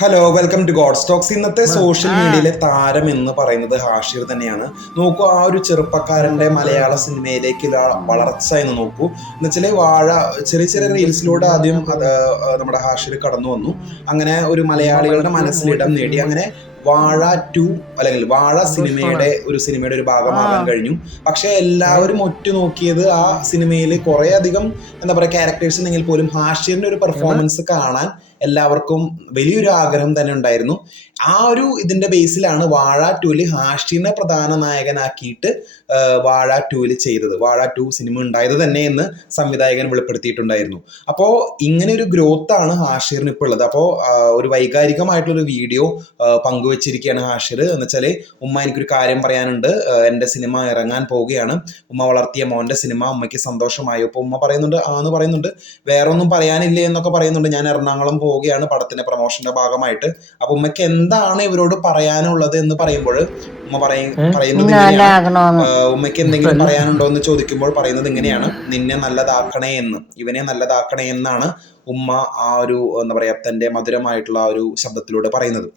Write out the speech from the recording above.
Hello, welcome to God Stocks. ഇന്നത്തെ social മീഡിയയിലെ താരം എന്ന് പറയുന്നത് ഹാഷിർ തന്നെയാണ്. നോക്കൂ, ആ ഒരു ചെറുപ്പക്കാരന്റെ മലയാള സിനിമയിലേക്കുള്ള വളർച്ച എന്ന് നോക്കൂ. എന്ന് വെച്ചാൽ വാഴ ചെറിയ ചെറിയ റീൽസിലൂടെ ആദ്യം നമ്മുടെ ഹാഷിർ കടന്നു വന്നു. അങ്ങനെ ഒരു മലയാളികളുടെ മനസ്സിലിടം നേടി. അങ്ങനെ വാഴ 2 അല്ലെങ്കിൽ വാഴ സിനിമയുടെ ഒരു ഭാഗമാകാൻ കഴിഞ്ഞു. പക്ഷെ എല്ലാവരും ഒറ്റുനോക്കിയത് ആ സിനിമയിൽ കുറെ അധികം എന്താ പറയുക ക്യാരക്ടേഴ്സ് ഉണ്ടെങ്കിൽ പോലും ഹാഷിറിന്റെ ഒരു പെർഫോമൻസ് കാണാൻ എല്ലാവർക്കും വലിയൊരു ആഗ്രഹം തന്നെ ഉണ്ടായിരുന്നു. ആ ഒരു ഇതിന്റെ ബേസിലാണ് വാഴ 2 ഹാഷിറിനെ പ്രധാന നായകനാക്കിയിട്ട് വാഴ 2 ചെയ്തത്. വാഴ 2 സിനിമ ഉണ്ടായത് തന്നെ എന്ന് സംവിധായകൻ വെളിപ്പെടുത്തിയിട്ടുണ്ടായിരുന്നു. അപ്പോൾ ഇങ്ങനെ ഒരു ഗ്രോത്ത് ആണ് ഹാഷിറിന് ഇപ്പോൾ ഉള്ളത്. അപ്പോൾ ഒരു വൈകാരികമായിട്ടുള്ള ഒരു വീഡിയോ പങ്കുവച്ചിരിക്കുകയാണ് ഹാഷിർ. എന്ന് വെച്ചാൽ, ഉമ്മ എനിക്കൊരു കാര്യം പറയാനുണ്ട്, എൻ്റെ സിനിമ ഇറങ്ങാൻ പോവുകയാണ്, ഉമ്മ വളർത്തിയ മോൻ്റെ സിനിമ ഉമ്മയ്ക്ക് സന്തോഷമായി. അപ്പോൾ ഉമ്മ പറയുന്നുണ്ട്, ആന്ന് പറയുന്നുണ്ട്, വേറെ ഒന്നും പറയാനില്ലേ എന്നൊക്കെ പറയുന്നുണ്ട്. ഞാൻ എറണാകുളം പോവുകയാണ് പടത്തിന്റെ പ്രൊമോഷന്റെ ഭാഗമായിട്ട്. അപ്പൊ ഉമ്മയ്ക്ക് എന്താണ് ഇവരോട് പറയാനുള്ളത് എന്ന് പറയുമ്പോൾ പറയുന്നത് ഇങ്ങനെയാണ്. ഉമ്മയ്ക്ക് എന്തെങ്കിലും പറയാനുണ്ടോ എന്ന് ചോദിക്കുമ്പോൾ പറയുന്നത് ഇങ്ങനെയാണ്: നിന്നെ നല്ലതാക്കണേ എന്ന്, ഇവനെ നല്ലതാക്കണേ എന്നാണ് ഉമ്മ ആ ഒരു എന്താ പറയാ തന്റെ മധുരമായിട്ടുള്ള ആ ഒരു ശബ്ദത്തിലൂടെ പറയുന്നത്.